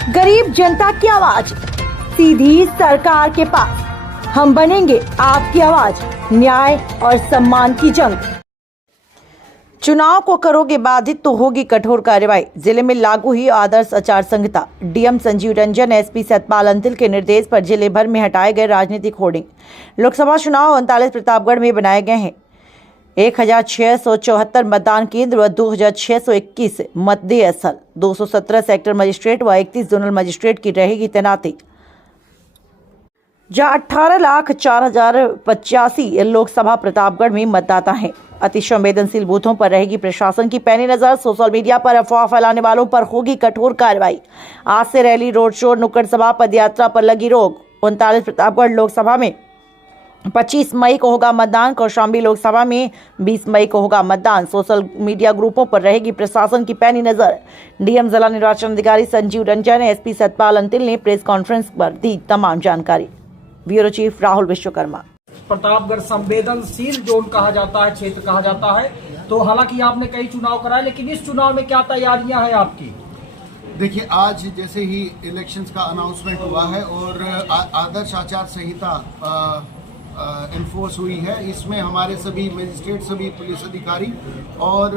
गरीब जनता की आवाज सीधी सरकार के पास। हम बनेंगे आपकी आवाज, न्याय और सम्मान की जंग। चुनाव को करोगे बाधित तो होगी कठोर कार्रवाई। जिले में लागू हुई आदर्श आचार संहिता। डीएम संजीव रंजन, एसपी सतपाल अंतिल के निर्देश पर जिले भर में हटाए गए राजनीतिक होर्डिंग। लोकसभा चुनाव 39 प्रतापगढ़ में बनाए गए हैं। 1674 मतदान केंद्र व 2621 मतदेय स्थल। 217 सेक्टर मजिस्ट्रेट व 31 जोनल मजिस्ट्रेट की रहेगी तैनाती। जहां 18,04,085 लोकसभा प्रतापगढ़ में मतदाता हैं। अति संवेदनशील बूथों पर रहेगी प्रशासन की पैनी नजर। सोशल मीडिया पर अफवाह फैलाने वालों पर होगी कठोर कार्रवाई। आज से रैली, रोड शो, नुक्कड़ सभा, पदयात्रा पर लगी रोक। 39 प्रतापगढ़ लोकसभा में 25 मई को होगा मतदान। कौशाम्बी लोकसभा में 20 मई को होगा मतदान। सोशल मीडिया ग्रुपों पर रहेगी प्रशासन की पैनी नजर। डीएम जिला निर्वाचन अधिकारी संजीव रंजन, एसपी सतपाल अंतिल ने प्रेस कॉन्फ्रेंस पर दी तमाम जानकारी। Bureau chief Rahul Vishwakarma. प्रतापगढ़ संवेदनशील जोन कहा जाता है, क्षेत्र कहा जाता है। तो हालांकि आपने कई चुनाव कराए, लेकिन इस चुनाव में क्या तैयारियां हैं आपकी? देखिए, आज जैसे ही इलेक्शंस का अनाउंसमेंट हुआ है और आदर्श आचार संहिता इन्फोर्स हुई है, इसमें हमारे सभी मजिस्ट्रेट, सभी पुलिस अधिकारी और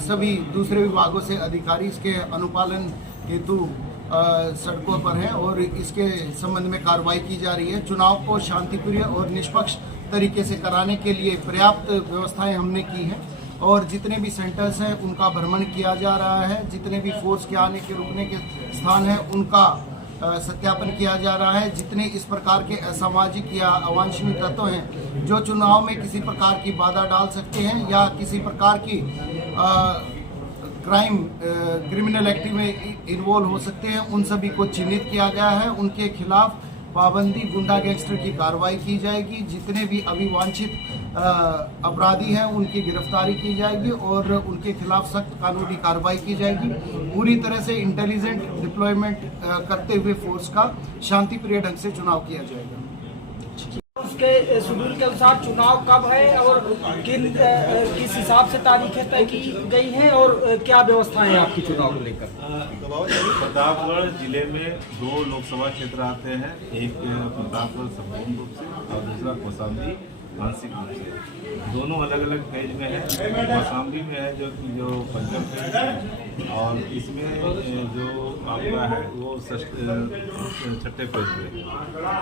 सभी दूसरे विभागों से अधिकारी इसके अनुपालन हेतु सड़कों पर हैं और इसके संबंध में कार्रवाई की जा रही है। चुनाव को शांतिप्रिय और निष्पक्ष तरीके से कराने के लिए पर्याप्त व्यवस्थाएं हमने की हैं और जितने भी सेंटर्स हैं उनका भ्रमण किया जा रहा है। जितने भी फोर्स के आने के रुकने के स्थान हैं उनका सत्यापन किया जा रहा है। जितने इस प्रकार के असामाजिक या अवांछनीय तत्व हैं जो चुनाव में किसी प्रकार की बाधा डाल सकते हैं या किसी प्रकार की क्रिमिनल एक्टिविटी में इन्वॉल्व हो सकते हैं, उन सभी को चिन्हित किया गया है। उनके खिलाफ पाबंदी, गुंडा गैंगस्टर की कार्रवाई की जाएगी। जितने भी अभिवांछित अपराधी हैं उनकी गिरफ्तारी की जाएगी और उनके खिलाफ सख्त कानूनी कार्रवाई की जाएगी। पूरी तरह से इंटेलिजेंट डिप्लॉयमेंट करते हुए फोर्स का शांतिप्रिय ढंग से चुनाव किया जाएगा। उसके शेड्यूल के अनुसार चुनाव कब है और किस हिसाब से तारीखें तय की गई हैं और क्या व्यवस्थाएं हैं आपकी चुनाव को लेकर? प्रतापगढ़ जिले में 2 लोकसभा क्षेत्र आते हैं। एक प्रतापगढ़ संपूर्ण रूप से और दूसरा कौशाम्बी आंशिक रूप से। दोनों अलग अलग फेज में है। कौशाम्बी में है जो पंचम फेज है और इसमें जो आपका है वो छठे फेज में।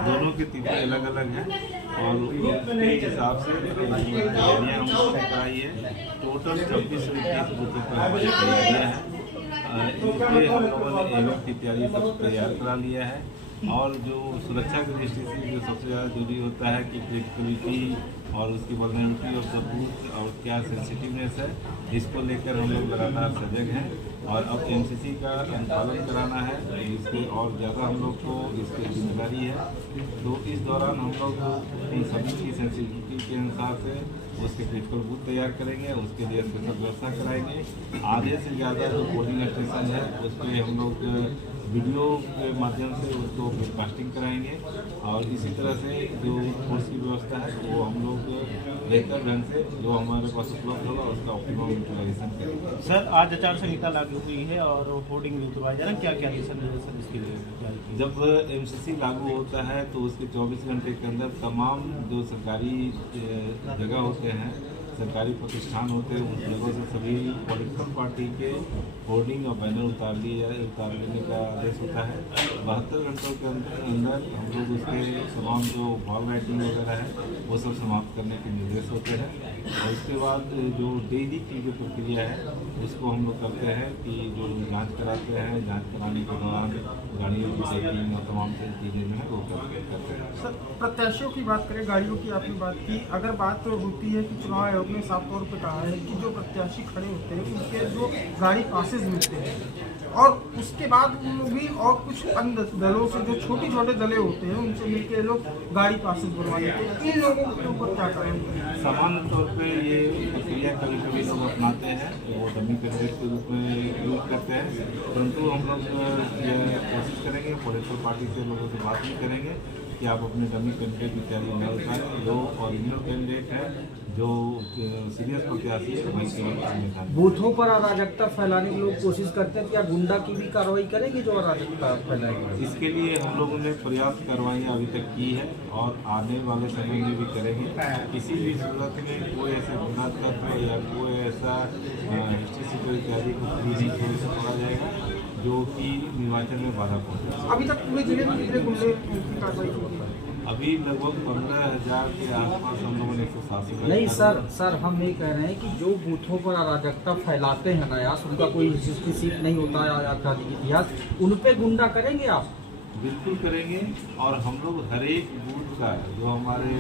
दोनों की तिथि अलग अलग है और उसके हिसाब से तैयारियाँ हम लोगों ने कराई है। टोटल 26 बूथों पर हमारी तैयारियाँ हैं। इसलिए हम लोगों ने एवं की तैयारी सब तैयार करा लिया है और जो सुरक्षा की दृष्टि से जो सबसे ज़्यादा जरूरी होता है कि क्रिटिकलिटी और उसकी वल्नरेबिलिटी ऑफ द बूथ और क्या सेंसिटिवनेस है, इसको लेकर हम लोग लगातार सजग हैं और अब एमसीसी का अनुपालन कराना है। इसके और ज़्यादा हम लोग को इसकी जिम्मेदारी है। तो इस दौरान हम लोग सभी की सेंसिटिविटी के अनुसार से उसके क्रिटिकल बूथ तैयार करेंगे, उसके लिए स्पेशल व्यवस्था कराएंगे। आधे से ज़्यादा जो पोलिंग स्टेशन है उस पर हम लोग वीडियो के माध्यम से उसको ब्रॉडकास्टिंग कराएंगे और इसी तरह से जो फोर्स की व्यवस्था है वो हम लोग बेहतर ढंग से जो हमारे पास उपलब्ध होगा उसका ऑप्टिमम यूटिलाइजेशन करेंगे। सर, आज आचार संहिता लागू हुई है और होर्डिंग भी उतरवाया जा रहा है, क्या क्या निर्देशन इसके लिए? जब एमसीसी लागू होता है तो उसके 24 घंटे के अंदर तमाम जो सरकारी जगह होते हैं, सरकारी प्रतिष्ठान होते हैं, उन जगहों से सभी पॉलिटिकल पार्टी के होर्डिंग और बैनर उतार लेने का आदेश होता है। 72 घंटों के अंदर हम लोग उसके तमाम जो वॉल राइटिंग वगैरह है वो सब समाप्त करने के निर्देश होते हैं और उसके बाद जो डेली की जो प्रक्रिया है उसको हम लोग करते हैं कि जो जाँच कराते हैं, जाँच कराने के दौरान गाड़ियों की चेकिंग और तमाम चीज़ें जो है वो करते हैं। सर, प्रत्याशियों की बात करें, गाड़ियों की आपने बात की, अगर बात तो होती है कि चुनाव आयोग ने साफ तौर पर कहा है कि जो प्रत्याशी खड़े होते हैं उनके जो गाड़ी पासेज मिलते हैं और उसके बाद उन लोग भी और कुछ अन्य दलों से जो छोटे दलें होते हैं उनसे मिलकर लोग गाड़ी पासेज बनवा लेते हैं। इन लोगों के ऊपर क्या करेंगे? सामान्य तौर पे ये प्रक्रिया कभी कभी लोग अपनाते हैं, वो डमी कैंडिडेट के रूप में यूज करते हैं, परंतु हम लोग ये कोशिश करेंगे, पॉलिटिकल पार्टी से लोगों से बात नहीं करेंगे कि आप अपने डमी कैंडिडेट की तैयारी न उतारें। जो ओरिजिनल कैंडिडेट हैं जो सीरियस प्रत्याशी है वही केवल संविधान। बूथों पर अराजकता फैलाने की लोग कोशिश करते हैं, क्या गुंडा की भी कार्रवाई करेगी जो अराजकता फैलाएगी? इसके लिए हम लोगों ने पर्याप्त कार्रवाई अभी तक की है और आने वाले समय में भी करेंगे। किसी भी सूरत में कोई ऐसे गुना तत्व या कोई ऐसा हिस्ट्री सिक्योरिटी इत्यादि को नहीं छोड़ा जाएगा जो कि निर्वाचन में बाधा पहुँचे। अभी तक पूरे जिले में कितने गुंडे की कार्रवाई की गई? अभी लगभग 15,000 के आसपास हम लोगों ने 187 नहीं सर हम ये कह रहे हैं कि जो बूथों पर अराजकता फैलाते हैं नयास, उनका कोई हिस्ट्री सीट नहीं होता है आजादी इतिहास, उन पे गुंडा करेंगे आप? बिल्कुल करेंगे और हम लोग हर एक बूथ का जो हमारे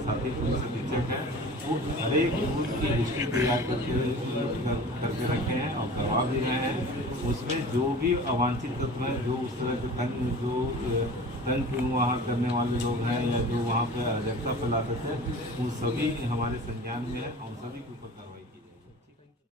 साथी पुलिस अधीक्षक हैं वो हर एक बूथ की हिस्ट्री तैयार करके रखे हैं और करवा भी रहे हैं। उसमें जो भी अवांछित तत्व हैं, जो उस तरह के तंग वहाँ करने वाले लोग हैं या जो वहाँ पर अराजकता फैलाते थे, उन सभी हमारे संज्ञान में है और सभी के ऊपर